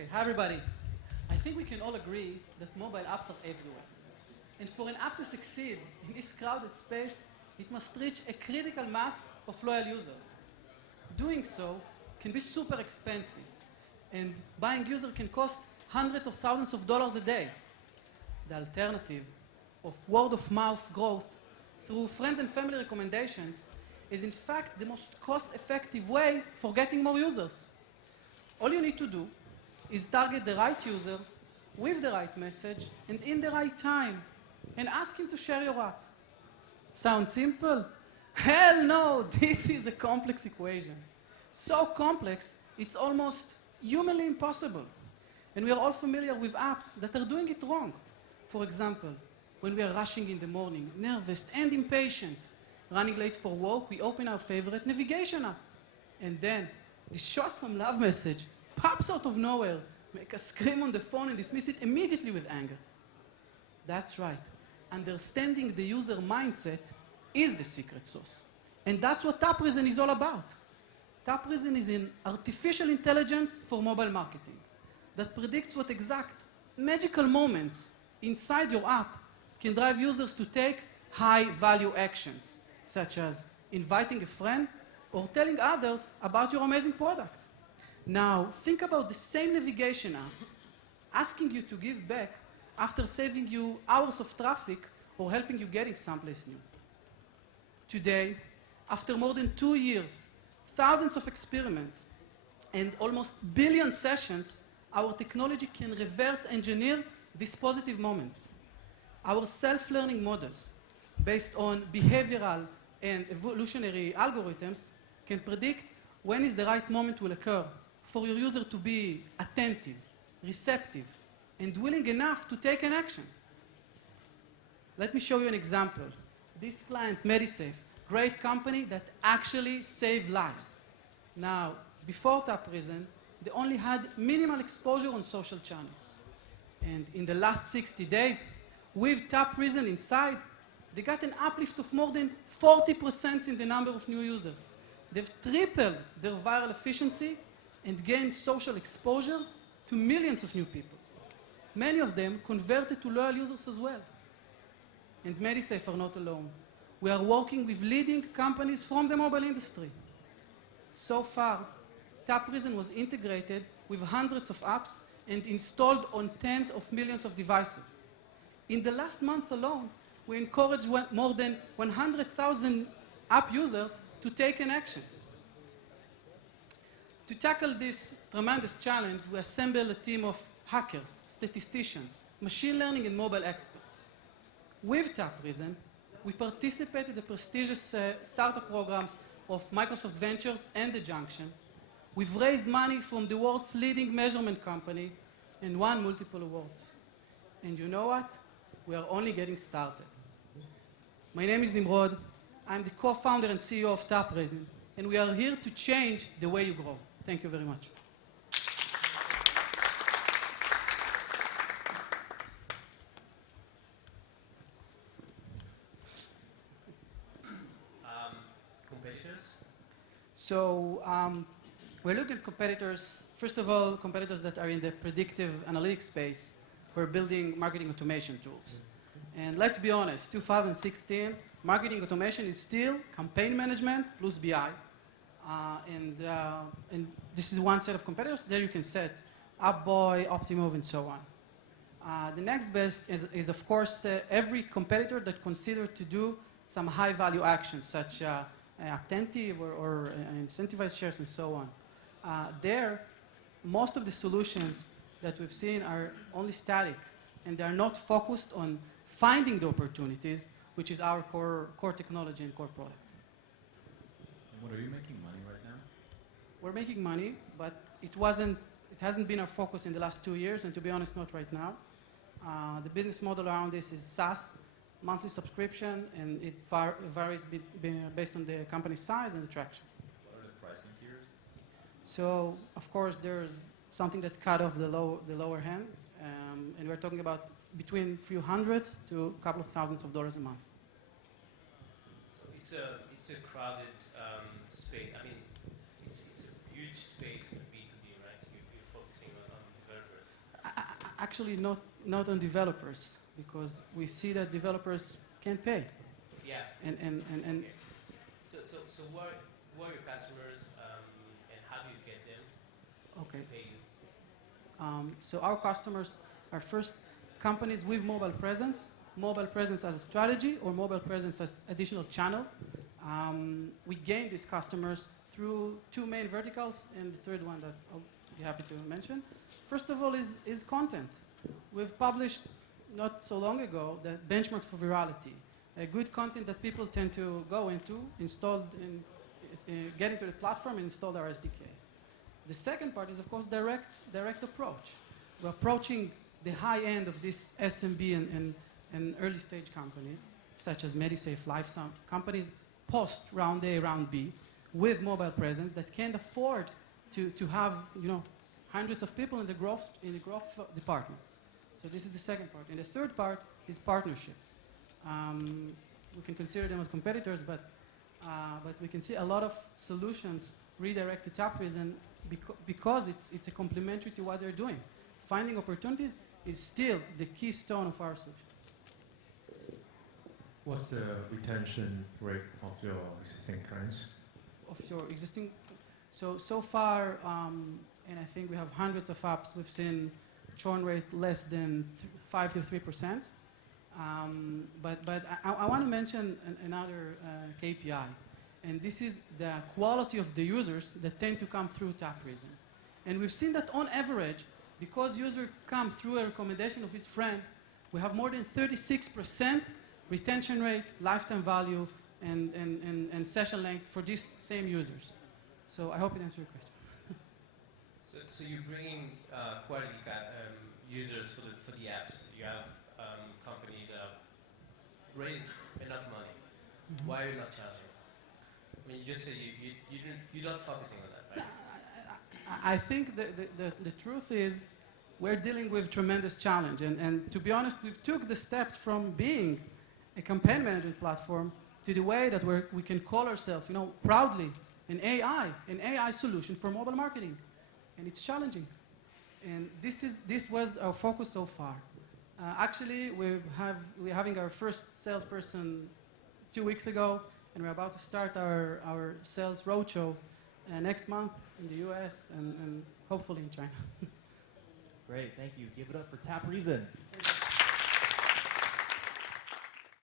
Okay, hi everybody. I think we can all agree that mobile apps are everywhere. And for an app to succeed in this crowded space, it must reach a critical mass of loyal users. Doing so can be super expensive, and buying user can cost hundreds of thousands of dollars a day. The alternative of word-of-mouth growth through friends and family recommendations is in fact the most cost-effective way for getting more users. All you need to do is target the right user with the right message and in the right time and ask him to share your app. Sound simple? Hell no, this is a complex equation. So complex, it's almost humanly impossible. And we are all familiar with apps that are doing it wrong. For example, when we are rushing in the morning, nervous and impatient, running late for work, we open our favorite navigation app. And then, this short from love message pops out of nowhere, make us scream on the phone and dismiss it immediately with anger. That's right. Understanding the user mindset is the secret sauce. And that's what TapReason is all about. TapReason is an artificial intelligence for mobile marketing that predicts what exact magical moments inside your app can drive users to take high-value actions, such as inviting a friend or telling others about your amazing product. Now, think about the same navigation app asking you to give back after saving you hours of traffic or helping you getting someplace new. Today, after more than 2 years, thousands of experiments, and almost billion sessions, our technology can reverse engineer these positive moments. Our self-learning models, based on behavioral and evolutionary algorithms, can predict when is the right moment will occur for your user to be attentive, receptive, and willing enough to take an action. Let me show you an example. This client, MediSafe, great company that actually saved lives. Now, before TapReason, they only had minimal exposure on social channels. And in the last 60 days, with TapReason inside, they got an uplift of more than 40% in the number of new users. They've tripled their viral efficiency and gained social exposure to millions of new people. Many of them converted to loyal users as well. And MediSafe are not alone. We are working with leading companies from the mobile industry. So far, TapReason was integrated with hundreds of apps and installed on tens of millions of devices. In the last month alone, we encouraged more than 100,000 app users to take an action. To tackle this tremendous challenge, we assembled a team of hackers, statisticians, machine learning, and mobile experts. With TapReason, we participated in the prestigious startup programs of Microsoft Ventures and The Junction. We've raised money from the world's leading measurement company and won multiple awards. And you know what? We are only getting started. My name is Nimrod. I'm the co-founder and CEO of TapReason, and we are here to change the way you grow. Thank you very much. Competitors? So we're looking at competitors, first of all, competitors that are in the predictive analytics space. We're building marketing automation tools. And let's be honest, 2016, marketing automation is still campaign management plus BI. And this is one set of competitors. There you can set Upboy, Optimove, and so on. The next best is of course, every competitor that considers to do some high-value actions, such attentive or incentivized shares and so on. There, most of the solutions that we've seen are only static, and they are not focused on finding the opportunities, which is our core technology and core product. And what, are you making money right now? We're making money, but it hasn't been our focus in the last 2 years, and to be honest, not right now. The business model around this is SaaS, monthly subscription, and it varies based on the company's size and the traction. What are the pricing tiers? So, of course, there's something that cut off the lower hand, and we're talking about between a few hundreds to a couple of thousands of dollars a month. So it's a crowded space. I mean, it's a huge space in B2B, right? You're focusing on actually not on developers, because we see that developers can't pay. Yeah. And Okay. So who are your customers, and how do you get them okay. to pay you? So our customers are first companies with mobile presence as a strategy, or mobile presence as additional channel. We gain these customers through two main verticals, and the third one that I'll be happy to mention. First of all is content. We've published not so long ago the benchmarks for virality, a good content that people tend to go into, get into the platform and install our SDK. The second part is, of course, direct approach. We're approaching the high end of this SMB and early stage companies, such as MediSafe, LifeSound, companies post round A, round B, with mobile presence that can't afford to have hundreds of people in the growth department. So this is the second part. And the third part is partnerships. We can consider them as competitors, but we can see a lot of solutions redirect to TapReason because it's a complementary to what they're doing. Finding opportunities is still the keystone of our solution. What's the retention rate of your existing clients? Of your existing, so far, and I think we have hundreds of apps, we've seen churn rate less than 5 to 3%. But I want to mention another KPI, and this is the quality of the users that tend to come through TapReason. And we've seen that on average, because users come through a recommendation of his friend, we have more than 36% retention rate, lifetime value, and session length for these same users. So I hope it answers your question. So you're bringing quality users for the apps. You have company that raise enough money. Mm-hmm. Why are you not charging? I mean, you just said you're not focusing on that, right? I think the truth is we're dealing with tremendous challenge. And to be honest, we took the steps from being a campaign management platform to the way that we can call ourselves, proudly an AI solution for mobile marketing. And it's challenging. And this was our focus so far. Actually, we're having our first salesperson 2 weeks ago, and we're about to start our sales roadshow next month in the US and hopefully in China. Great, thank you. Give it up for TapReason.